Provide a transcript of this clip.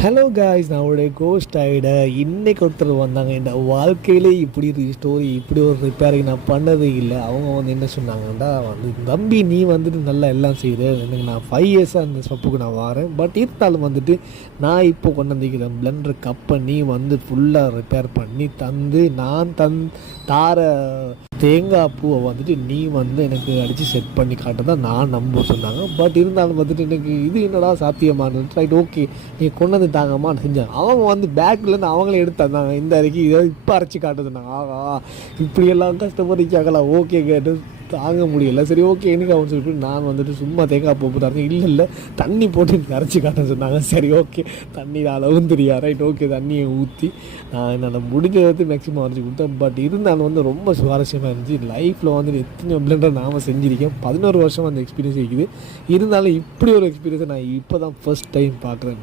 Hello guys, நான் உடைய cost இன்னைக்கு ஒருத்தர் வந்தாங்க. இந்த வாழ்க்கையிலே இப்படி ஒரு ஸ்டோரி, இப்படி ஒரு ரிப்பேரிங் நான் பண்ணதே இல்லை. அவங்க வந்து என்ன சொன்னாங்கன்னா, தம்பி நீ வந்துட்டு நல்லா எல்லாம் செய்கிற, எனக்கு நான் 5 இயர்ஸாக அந்த ஷாப்புக்கு நான் வரேன். பட் இருந்தாலும் வந்துட்டு நான் இப்போ கொண்டு வந்திருக்கிறேன் பிளெண்டர் கப்பை நீ வந்து ஃபுல்லாக ரிப்பேர் பண்ணி தந்து நான் தார தேங்காய் பூவை வந்துட்டு நீ வந்து எனக்கு அடித்து செட் பண்ணி காட்ட தான் நான் நம்ப சொன்னாங்க. பட் இருந்தாலும் வந்துட்டு எனக்கு இது என்னடா சாத்தியமானது. ரைட், ஓகே, நீ கொண்டு வந்து தாங்கம்மா செஞ்சாங்க. அவங்க வந்து பேக்லேருந்து அவங்களே எடுத்து தந்தாங்க. இந்த அரைக்கி இதை இப்போ அரைச்சி காட்டுதுனாங்க. ஆகா, இப்படியெல்லாம் கஷ்டப்பட்டுச்சாங்களா? ஓகே கேட்டு தாங்க முடியல. சரி, ஓகே, எனக்கு அவன் சொல்லிட்டு நான் வந்துட்டு சும்மா தேங்காய் பூ தரேன். இல்லை தண்ணி போட்டு எனக்கு அரைச்சி காட்ட சொன்னாங்க. சரி, ஓகே, தண்ணி அளவும் தெரியா. ரைட், ஓகே, தண்ணியை ஊற்றி நான் முடிஞ்சது மேக்ஸிமம் அரைச்சி கொடுத்தேன். பட் இருந்தாலும் வந்து ரொம்ப சுவாரஸ்யமாக இருந்துச்சு. லைஃப்பில் வந்து எத்தனை பிளெண்டர் நாம் செஞ்சுருக்கேன். 11 வருஷம் அந்த எக்ஸ்பீரியன்ஸ் இருக்குது. இருந்தாலும் இப்படி ஒரு எக்ஸ்பீரியன்ஸை நான் இப்போ தான் ஃபர்ஸ்ட் டைம் பார்க்குறேன்.